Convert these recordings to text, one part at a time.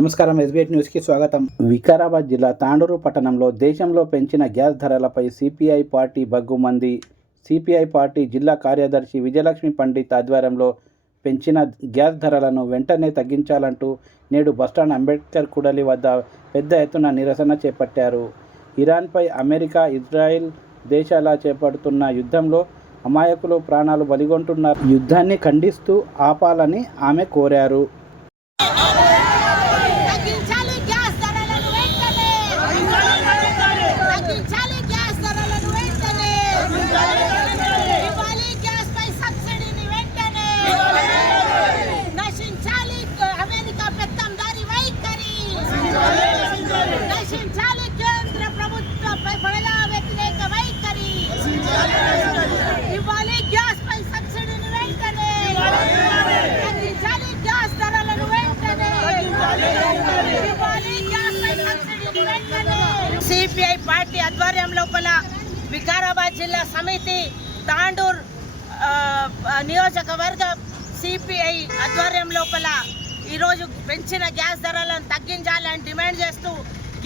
నమస్కారం. ఎస్బీఐ న్యూస్కి స్వాగతం. వికారాబాద్ జిల్లా తాండూరు పట్టణంలో దేశంలో పెంచిన గ్యాస్ ధరలపై సిపిఐ పార్టీ బగ్గుమంది. సిపిఐ పార్టీ జిల్లా కార్యదర్శి విజయలక్ష్మి పండిత్ ఆధ్వర్యంలో పెంచిన గ్యాస్ ధరలను వెంటనే తగ్గించాలంటూ నేడు బస్టాండ్ అంబేద్కర్ కూడలి వద్ద పెద్ద ఎత్తున నిరసన చేపట్టారు. ఇరాన్పై అమెరికా, ఇజ్రాయెల్ దేశాల చేపడుతున్న యుద్ధంలో అమాయకులు ప్రాణాలు బలిగొంటున్నారు. యుద్ధాన్ని ఖండిస్తూ ఆపాలని ఆమె కోరారు. సిపిఐ పార్టీ ఆధ్వర్యం లోపల వికారాబాద్ జిల్లా సమితి తాండూర్ నియోజకవర్గ సిపిఐ ఆధ్వర్యం లోపల ఈరోజు పెంచిన గ్యాస్ ధరలను తగ్గించాలని డిమాండ్ చేస్తూ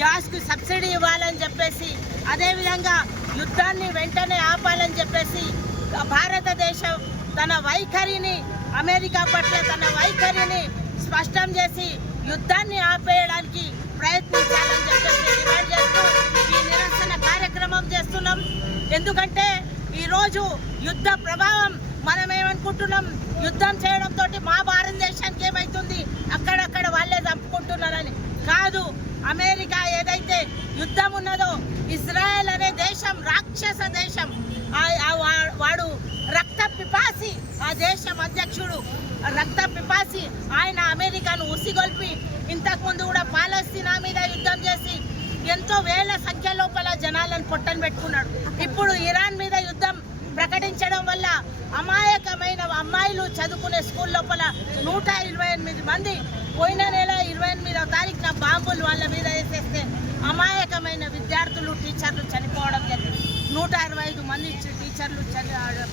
గ్యాస్కి సబ్సిడీ ఇవ్వాలని చెప్పేసి, అదేవిధంగా యుద్ధాన్ని వెంటనే ఆపాలని చెప్పేసి భారతదేశం తన వైఖరిని, అమెరికా పట్ల తన వైఖరిని స్పష్టం చేసి యుద్ధాన్ని ఆపేయడానికి ప్రయత్నించాలని చెప్పేసి డిమాండ్ చేస్తూ ఈ నిరసన కార్యక్రమం చేస్తున్నాం. ఎందుకంటే ఈరోజు యుద్ధ ప్రభావం మనం ఏమనుకుంటున్నాం, యుద్ధం చేయడంతో మా భారతదేశానికి ఏమవుతుంది, అక్కడక్కడ వాళ్ళే చంపుకుంటున్నారని కాదు. అమెరికా ఏదైతే యుద్ధం ఉన్నదో, ఇజ్రాయెల్ అనే దేశం రాక్షస దేశం, వాడు రక్త పిపాసి, ఆ దేశం అధ్యక్షుడు రక్త పిపాసి, ఆయన అమెరికాను ఉసిగొల్పి ఇంతకుముందు కూడా పాలస్తీనా మీద యుద్ధం చేసి ఎంతో వేల సంఖ్య లోపల జనాలను పొట్టను పెట్టుకున్నాడు. ఇప్పుడు ఇరాన్ మీద యుద్ధం ప్రకటించడం వల్ల అమాయకమైన అమ్మాయిలు చదువుకునే స్కూల్ లోపల 128 మంది పోయిన నెల 28వ తారీఖున బాంబులు వాళ్ళ మీద వేసేస్తే అమాయకమైన విద్యార్థులు, టీచర్లు చనిపోవడం జరిగింది. 125 మంది టీచర్లు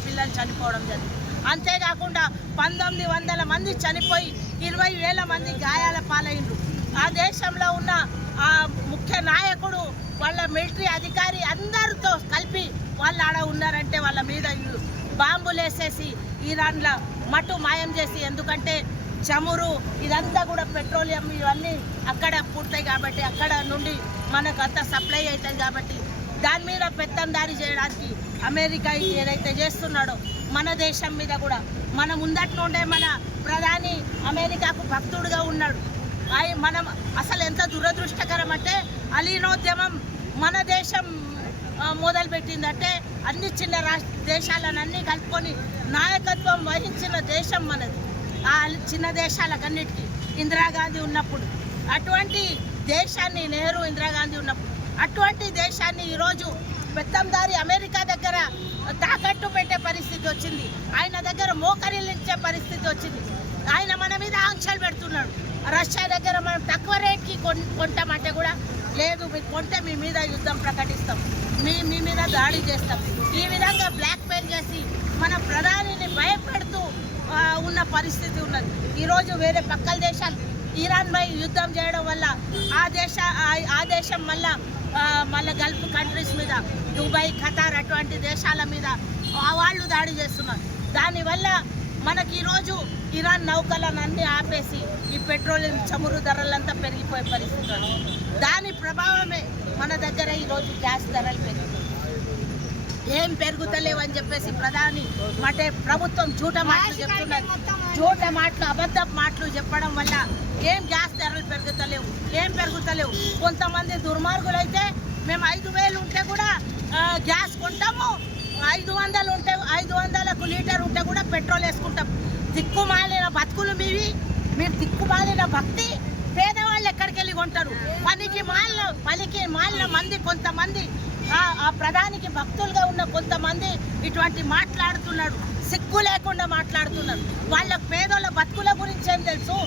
పిల్లలు చనిపోవడం జరిగింది. అంతేకాకుండా 1900 మంది చనిపోయి 20,000 మంది గాయాల పాలైండ్రు. ఆ దేశంలో ఉన్న ఆ ముఖ్య నాయకుడు, వాళ్ళ మిలిటరీ అధికారి అందరితో కలిపి వాళ్ళు ఆడ ఉన్నారంటే వాళ్ళ మీద బాంబులు వేసేసి ఇరాన్లో మటు మాయం చేసి, ఎందుకంటే చమురు ఇదంతా కూడా పెట్రోలియం ఇవన్నీ అక్కడ పుడతాయి కాబట్టి, అక్కడ నుండి మనకు అంత సప్లై అవుతుంది కాబట్టి దాని మీద పెత్తందారి చేయడానికి అమెరికా ఏదైతే చేస్తున్నాడో మన దేశం మీద కూడా, మన ముందటి నుండే మన ప్రధాని అమెరికాకు భక్తుడుగా ఉన్నాడు. మనం అసలు ఎంత దురదృష్టకరం అంటే, అలీనోద్యమం మన దేశం మొదలుపెట్టిందంటే అన్ని చిన్న దేశాలన్నీ కలుపుకొని నాయకత్వం వహించిన దేశం మనది. ఆ చిన్న దేశాలకన్నిటికీ ఇందిరాగాంధీ ఉన్నప్పుడు, అటువంటి దేశాన్ని నెహ్రూ ఇందిరాగాంధీ ఉన్నప్పుడు, అటువంటి దేశాన్ని ఈరోజు పెత్తందారి అమెరికా దగ్గర తాకట్టు పెట్టే పరిస్థితి వచ్చింది. ఆయన దగ్గర మోకరిల్లించే పరిస్థితి వచ్చింది. ఆయన మన మీద ఆంక్షలు పెడుతున్నాడు. రష్యా దగ్గర మనం తక్కువ రేట్కి కొంటామంటే కూడా లేదు, మీకు కొంటే మీ మీద యుద్ధం ప్రకటిస్తాం, మీ మీద దాడి చేస్తాం. ఈ విధంగా బ్లాక్ మెయిల్ చేసి మన ప్రధానిని భయపెడుతూ ఉన్న పరిస్థితి ఉన్నది. ఈరోజు వేరే పక్కల దేశాలు ఇరాన్పై యుద్ధం చేయడం వల్ల ఆ దేశం మళ్ళీ గల్ఫ్ కంట్రీస్ మీద, దుబాయ్, ఖతార్ అటువంటి దేశాల మీద వాళ్ళు దాడి చేస్తున్నారు. దానివల్ల మనకి ఈరోజు ఇరాన్ నౌకలను అన్నీ ఆపేసి ఈ పెట్రోలియం చమురు ధరలంతా పెరిగిపోయే పరిస్థితి. దాని ప్రభావమే మన దగ్గర ఈరోజు గ్యాస్ ధరలు పెరిగిపోయి ఏం పెరుగుతలేవని చెప్పేసి ప్రధాని ప్రభుత్వం జూట మాటలు చెప్తున్నది. జూట మాటలు, అబద్ధపు మాటలు చెప్పడం వల్ల ఏం గ్యాస్ ధరలు పెరుగుతలేవు. కొంతమంది దుర్మార్గులు అయితే మేము 5,000 ఉంటే కూడా గ్యాస్ కొంటాము, 500 ఉంటే 500కు లీటర్ ఉంటే కూడా పెట్రోల్ వేసుకుంటాం. దిక్కుమాలిన బతుకులు మీవి, మీరు దిక్కుమాలిన భక్తి. పేదవాళ్ళు ఎక్కడికి వెళ్ళి కొంటారు? పనికి మాలిన మంది, కొంతమంది ఆ ప్రధానికి భక్తులుగా ఉన్న కొంతమంది ఇటువంటి మాట్లాడుతున్నాడు, సిగ్గు లేకుండా మాట్లాడుతున్నారు. వాళ్ళ పేదల బతుకుల గురించి ఏం తెలుసు?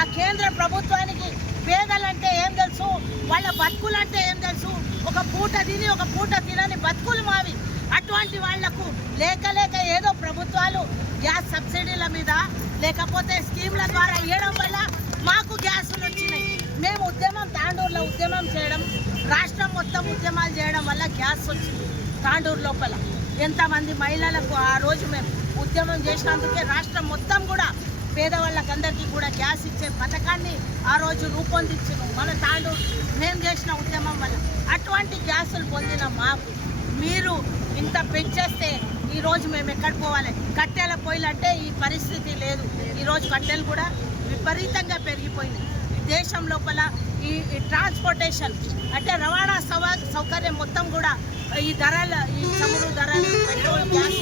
ఆ కేంద్ర ప్రభుత్వానికి పేదలంటే ఏం తెలుసు? వాళ్ళ బతుకులంటే ఏం తెలుసు? ఒక పూట తిని ఒక పూట తినని బతుకులు మావి. అటువంటి వాళ్లకు లేక ఏదో ప్రభుత్వాలు గ్యాస్ సబ్సిడీల మీద లేకపోతే స్కీమ్ల ద్వారా ఇవ్వడం వల్ల మాకు గ్యాసులు వచ్చినాయి. మేము ఉద్యమం తాండూరులో ఉద్యమం చేయడం, రాష్ట్రం మొత్తం ఉద్యమాలు చేయడం వల్ల గ్యాస్ వచ్చింది తాండూరు లోపల. ఎంతమంది మహిళలకు ఆ రోజు మేము ఉద్యమం చేసినందుకే రాష్ట్రం మొత్తం కూడా పేదవాళ్ళకందరికీ కూడా గ్యాస్ ఇచ్చే పథకాన్ని ఆ రోజు రూపొందించినాం మన తాండూరు మేము చేసిన ఉద్యమం వల్ల. అటువంటి గ్యాసులు పొందిన మాకు మీరు ఇంత పెంచేస్తే ఈరోజు మేము ఎక్కడ పోవాలి? కట్టెల పొయ్యిలు అంటే ఈ పరిస్థితి లేదు. ఈరోజు కట్టెలు కూడా విపరీతంగా పెరిగిపోయినాయి. ఈ దేశం లోపల ఈ ట్రాన్స్పోర్టేషన్ అంటే రవాణా సౌకర్యం మొత్తం కూడా ఈ ధరలు, ఈ చమురు ధరలు, పెట్రోల్, గ్యాస్,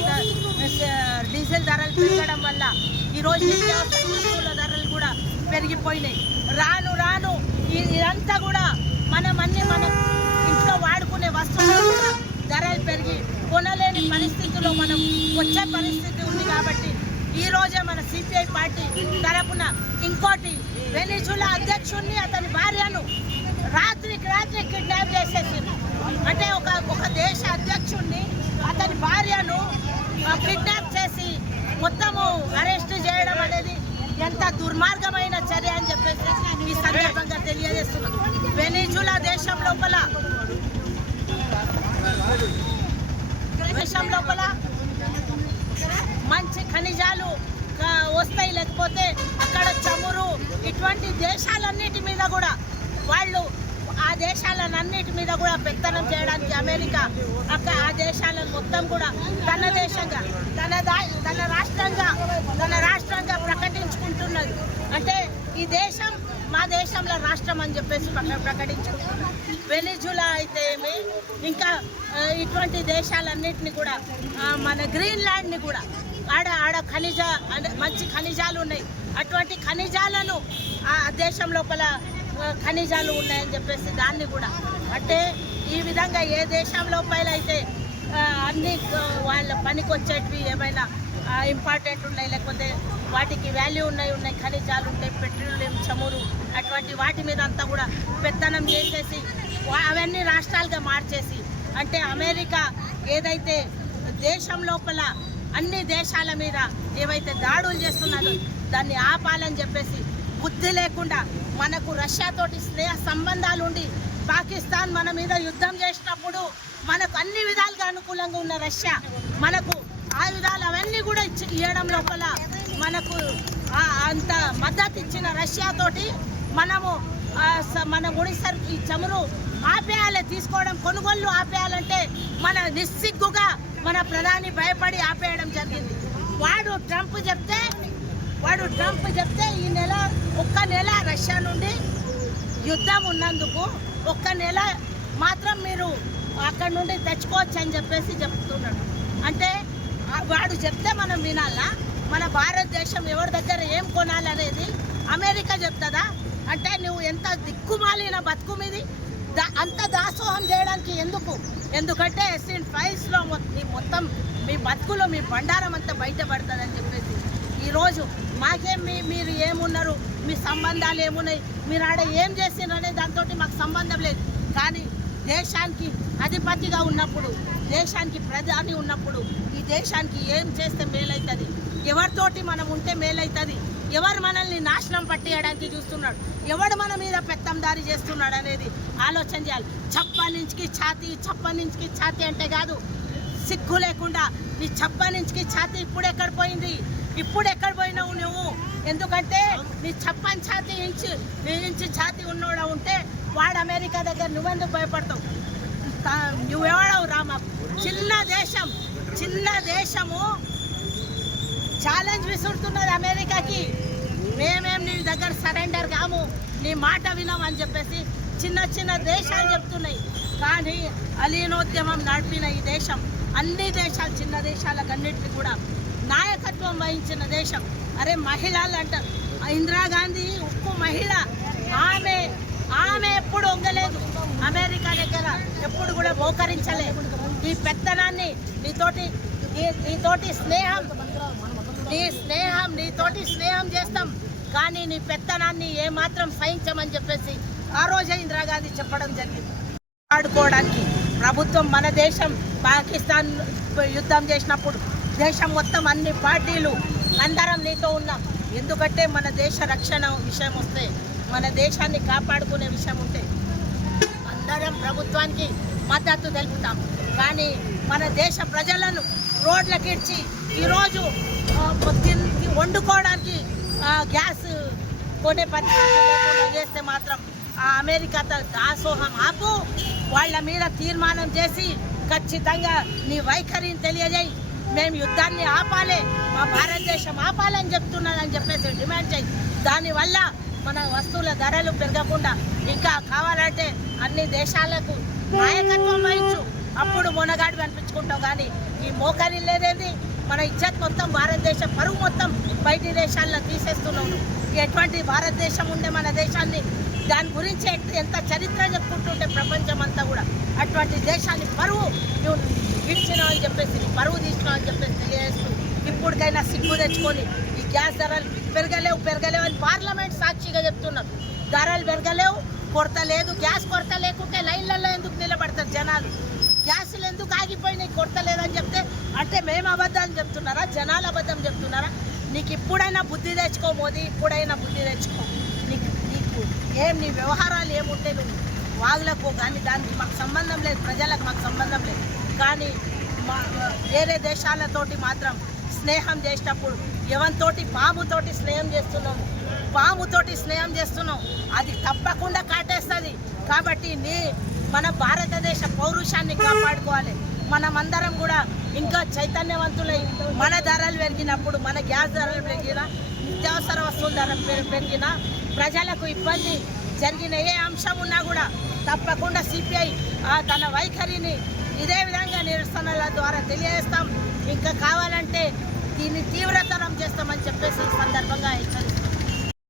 డీజిల్ ధరలు పెరగడం వల్ల ఈరోజు నిత్యావసర వస్తువుల ధరలు కూడా పెరిగిపోయినాయి. రాను రాను ఇదంతా కూడా మన ఇంట్లో వాడుకునే వస్తువులు కూడా ధరలు పెరిగి కొనలేని పరిస్థితిలో మనం వచ్చే పరిస్థితి ఉంది. కాబట్టి ఈ రోజే మన సిపిఐ పార్టీ తరపున ఇంకోటి వెనిజులా అధ్యక్షుడిని అతని భార్యను రాత్రికి రాత్రి కిడ్నాప్ చేసేసి, అంటే ఒక దేశ అధ్యక్షుడిని అతని భార్యను కిడ్నాప్ చేసి మొత్తము అరెస్ట్ చేయడం అనేది ఎంత దుర్మార్గమైన చర్య అని చెప్పేసి ఈ సందర్భంగా తెలియజేస్తున్నాం. వెనిజులా దేశం లోపల మంచి ఖనిజాలు వస్తాయి, లేకపోతే అక్కడ చమురు, ఇటువంటి దేశాలన్నిటి మీద కూడా వాళ్ళు ఆ దేశాలన్నిటి మీద కూడా పెత్తనం చేయడానికి అమెరికా ఆ దేశాలను మొత్తం కూడా తన దేశంగా తన రాష్ట్రంగా ప్రకటించుకుంటున్నది. అంటే ఈ దేశం మా దేశంలో రాష్ట్రం అని చెప్పేసి ప్రకటించుకుంటున్నారు. వెనిజులా అయితే ఏమి, ఇంకా ఇటువంటి దేశాలన్నింటినీ కూడా మన గ్రీన్లాండ్ని కూడా ఆడ మంచి ఖనిజాలు ఉన్నాయి. అటువంటి ఖనిజాలను ఆ దేశం లోపల ఖనిజాలు ఉన్నాయని చెప్పేసి దాన్ని కూడా, అంటే ఈ విధంగా ఏ దేశం లోపల అయితే అన్ని వాళ్ళ పనికి వచ్చేటివి ఏమైనా ఇంపార్టెంట్ ఉన్నాయి, లేకపోతే వాటికి వాల్యూ ఉన్నాయి ఖనిజాలు ఉంటాయి, పెట్రోలియం, చమురు, అటువంటి వాటి మీద అంతా కూడా పెత్తనం చేసేసి అవన్నీ రాష్ట్రాలుగా మార్చేసి, అంటే అమెరికా ఏదైతే దేశం లోపల అన్ని దేశాల మీద ఏవైతే దాడులు చేస్తున్నారో దాన్ని ఆపాలని చెప్పేసి బుద్ధి లేకుండా మనకు రష్యాతోటి స్నేహ సంబంధాలు ఉండి పాకిస్తాన్ మన మీద యుద్ధం చేసినప్పుడు మనకు అన్ని విధాలుగా అనుకూలంగా ఉన్న రష్యా మనకు ఆయుధాలు అవన్నీ కూడా ఇవ్వడం లోపల మనకు అంత మద్దతు ఇచ్చిన రష్యాతోటి మనము మన ముడిసరు ఈ చమురు ఆపేయాలి, తీసుకోవడం కొనుగోళ్ళు ఆపేయాలంటే మన నిస్సిగ్గుగా మన ప్రధాని భయపడి ఆపేయడం జరిగింది. వాడు ట్రంప్ చెప్తే ఈ ఒక్క నెల రష్యా నుండి యుద్ధం ఉన్నందుకు ఒక్క నెల మాత్రం మీరు అక్కడ నుండి తెచ్చుకోవచ్చు అని చెప్పేసి చెప్తున్నాడు. అంటే వాడు చెప్తే మనం వినాలా? మన భారతదేశం ఎవరి దగ్గర ఏం కొనాలనేది అమెరికా చెప్తుందా? అంటే నువ్వు ఎంత దిక్కుమాలిన బతుకు మీది, అంత దాసోహం చేయడానికి ఎందుకంటే ఎస్ఎన్ ఫైల్స్లో మొత్తం మీ బతుకులో మీ బండారం అంతా బయటపడుతుందని చెప్పేసి ఈరోజు మీరు ఏమున్నారు, మీ సంబంధాలు ఏమున్నాయి, మీరు ఆడ ఏం చేసినారు అనే దాంతో మాకు సంబంధం లేదు. కానీ దేశానికి అధిపతిగా ఉన్నప్పుడు, దేశానికి ప్రధాని ఉన్నప్పుడు ఈ దేశానికి ఏం చేస్తే మేలవుతుంది, ఎవరితోటి మనం ఉంటే మేలవుతుంది, ఎవరు మనల్ని నాశనం పట్టేయడానికి చూస్తున్నాడు, ఎవడు మన మీద పెత్తందారి చేస్తున్నాడు అనేది ఆలోచన చేయాలి. చప్పనించికి ఛాతీ అంటే కాదు, సిగ్గు లేకుండా నీ చప్పనించికి ఛాతీ ఇప్పుడు ఎక్కడ పోయినావు నువ్వు? ఎందుకంటే నీ చప్పని ఛాతీ ఇంచి ఛాతీ ఉన్నోడా ఉంటే వాడు అమెరికా దగ్గర నువ్వెందుకు భయపడతావు? నువ్వెవడవు రా? మాకు చిన్న దేశము ఛాలెంజ్ విసురుతున్నది అమెరికాకి. మేమేం నీ దగ్గర సరెండర్ కాము, నీ మాట వినామని చెప్పేసి చిన్న దేశాలు చెప్తున్నాయి. కానీ అలీనోద్యమం నడిపిన ఈ దేశం అన్ని దేశాలు, చిన్న దేశాలకన్నిటికీ కూడా నాయకత్వం వహించిన దేశం. అరే మహిళలు అంటారు, ఇందిరాగాంధీ ఉక్కు మహిళ, ఆమె ఎప్పుడు వంగలేదు, అమెరికా దగ్గర ఎప్పుడు కూడా మోకరించలేదు. ఈ పెత్తనాన్ని నీతోటి స్నేహం చేస్తాం, కానీ నీ పెత్తనాన్ని ఏమాత్రం సహించమని చెప్పేసి ఆ రోజే ఇందిరాగాంధీ చెప్పడం జరిగింది. ఆడుకోవడానికి ప్రభుత్వం మన దేశం పాకిస్తాన్ యుద్ధం చేసినప్పుడు దేశం మొత్తం అన్ని పార్టీలు అందరం నీతో ఉన్నాం. ఎందుకంటే మన దేశ రక్షణ విషయం వస్తే మన దేశాన్ని కాపాడుకునే విషయం ఉంటే అందరం ప్రభుత్వానికి మద్దతు తెలుపుతాం. కానీ మన దేశ ప్రజలను రోడ్లకిడ్చి ఈరోజు వండుకోవడానికి గ్యాస్ కొనే పరిస్థితి లేకుండా చేస్తే మాత్రం ఆ అమెరికా దాసోహం ఆపు, వాళ్ళ మీద తీర్మానం చేసి ఖచ్చితంగా నీ వైఖరిని తెలియజేయి, మేము యుద్ధాన్ని ఆపాలి, మా భారతదేశం ఆపాలని చెప్తున్నానని చెప్పేసి డిమాండ్ చేయి. దానివల్ల మన వస్తువుల ధరలు పెరగకుండా ఇంకా కావాలంటే అన్ని దేశాలకు నాయకత్వం వహించు, అప్పుడు మొనగాడు కనిపించుకుంటాం. కానీ ఈ మోకరి లేదేంది, మన ఇజ్జత్ మొత్తం భారతదేశం పరువు మొత్తం బయటి దేశాల్లో తీసేస్తున్నాము. ఎటువంటి భారతదేశం ఉండే మన దేశాన్ని, దాని గురించి ఎంత చరిత్ర చెప్పుకుంటుంటే ప్రపంచం అంతా కూడా అటువంటి దేశాన్ని పరువు నువ్వు ఇచ్చినావు అని చెప్పేసి, పరువు తీసినావు అని చెప్పేసి తెలియజేస్తూ ఇప్పటికైనా సిగ్గు తెచ్చుకొని ఈ గ్యాస్ ధరలు పెరగలేవు అని పార్లమెంట్ సాక్షిగా చెప్తున్నారు. ధరలు పెరగలేవు, కొరత లేదు. గ్యాస్ కొరత లేకుంటే లైన్లలో ఎందుకు నిలబడతారు జనాలు? గ్యాసులు ఎందుకు ఆగిపోయినాయి కొరత లేదని చెప్తే? అంటే మేము అబద్ధాలు చెప్తున్నారా, జనాలు అబద్ధం చెప్తున్నారా? నీకు ఇప్పుడైనా బుద్ధి తెచ్చుకో మోదీ, ఇప్పుడైనా బుద్ధి తెచ్చుకో. నీకు నీ వ్యవహారాలు ఏముంటే నువ్వు వాగులకు కానీ దానికి మాకు సంబంధం లేదు, ప్రజలకు మాకు సంబంధం లేదు. కానీ వేరే దేశాలతోటి మాత్రం స్నేహం చేసేటప్పుడు ఎవరితోటి పాముతోటి స్నేహం చేస్తున్నాం, అది తప్పకుండా కాటేస్తుంది. కాబట్టి మన భారతదేశ పౌరుషాన్ని కాపాడుకోవాలి. మనమందరం కూడా ఇంకా చైతన్యవంతులై మన ధరలు పెరిగినప్పుడు, మన గ్యాస్ ధరలు పెరిగినా, నిత్యావసర వస్తువుల ధరలు పెరిగినా, ప్రజలకు ఇబ్బంది జరిగిన ఏ అంశం ఉన్నా కూడా తప్పకుండా సిపిఐ తన వైఖరిని ఇదే విధంగా నిరసనల ద్వారా తెలియజేస్తాం. ఇంకా కావాలంటే దీన్ని తీవ్రతరం చేస్తామని చెప్పేసి ఈ సందర్భంగా హెచ్చరిస్తాం.